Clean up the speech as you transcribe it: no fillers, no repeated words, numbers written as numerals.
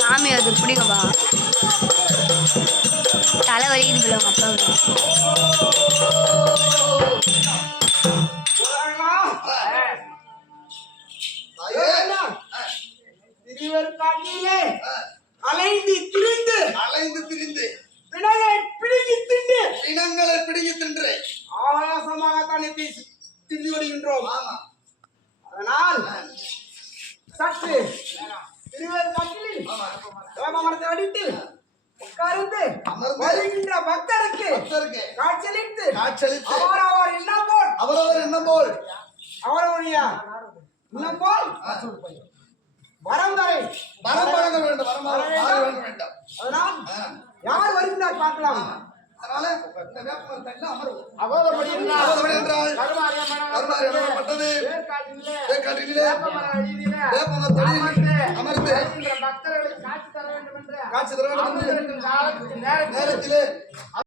சாமி அது பிடிக்கவா தலை வலிக்குது உங்க அப்பா அலைந்து திரிந்து பிணங்களை பிடிங்கி தின்று ஆயாசமாக தனித்து திரிந்து வருகின்றோம். அதனால் சற்று திருவர் காட்டில் மரத்தை அடித்து உட்கார்ந்து வருகின்ற பக்தருக்கு காட்சியளித்து அவரவர் எண்ணம் போல் அவரவருடைய எண்ணம் போல் வரம் வழங்க வேண்டும். அதனால் யார் வருகிறார் பார்க்கலாம். அதனால அமர்வு என்றால் அமர்ந்து காட்சி தர வேண்டும் நேரத்திலே